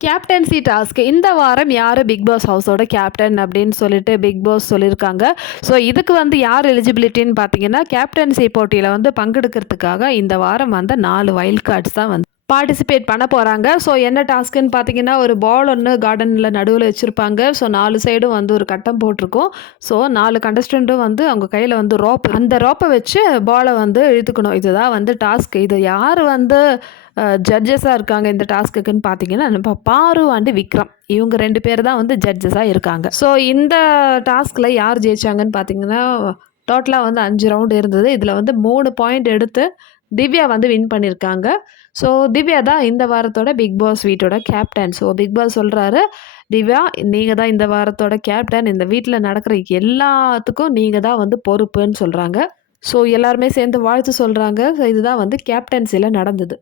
Captaincy task இந்த வாரம் யார் பிக் பாஸ் ஹவுஸோட கேப்டன் அப்படின்னு சொல்லிட்டு பிக் பாஸ் சொல்லியிருக்காங்க. ஸோ இதுக்கு வந்து யார் எலிஜிபிலிட்டின்னு பார்த்தீங்கன்னா, கேப்டன்சி போட்டியில் வந்து பங்கெடுக்கிறதுக்காக இந்த வாரம் வந்து 4 வைல்ட் கார்ட்ஸ் தான் வந்து பார்ட்டிசிபேட் பண்ண போகிறாங்க. ஸோ என்ன டாஸ்க்குன்னு பார்த்தீங்கன்னா, ஒரு பால் ஒன்று கார்டனில் நடுவில் வச்சுருப்பாங்க. ஸோ 4 சைடும் வந்து ஒரு கட்டம் போட்டிருக்கும். ஸோ 4 கண்டஸ்டண்ட்டும் வந்து அவங்க கையில் வந்து அந்த ரோப்பை வச்சு பாலை வந்து இழுத்துக்கணும். இதுதான் வந்து டாஸ்க். இது யார் வந்து ஜட்ஜஸாக இருக்காங்க இந்த டாஸ்க்குன்னு பார்த்தீங்கன்னா, நம்ம பாரு அண்டு விக்ரம் இவங்க 2 பேர் தான் வந்து ஜட்ஜஸாக இருக்காங்க. ஸோ இந்த டாஸ்கில் யார் ஜெயிச்சாங்கன்னு பார்த்தீங்கன்னா, டோட்டலாக வந்து 5 ரவுண்டு இருந்தது. இதில் வந்து 3 பாயிண்ட் எடுத்து திவ்யா வந்து வின் பண்ணியிருக்காங்க. ஸோ திவ்யா தான் இந்த வாரத்தோட பிக் பாஸ் வீட்டோட கேப்டன். ஸோ பிக் பாஸ் சொல்கிறாரு, திவ்யா நீங்கள் தான் இந்த வாரத்தோட கேப்டன். இந்த வீட்டில் நடக்கிற எல்லாத்துக்கும் நீங்கள் தான் வந்து பொறுப்புன்னு சொல்கிறாங்க. ஸோ எல்லாருமே சேர்ந்து வாழ்த்து சொல்கிறாங்க. ஸோ இதுதான் வந்து கேப்டன்சியில் நடந்தது.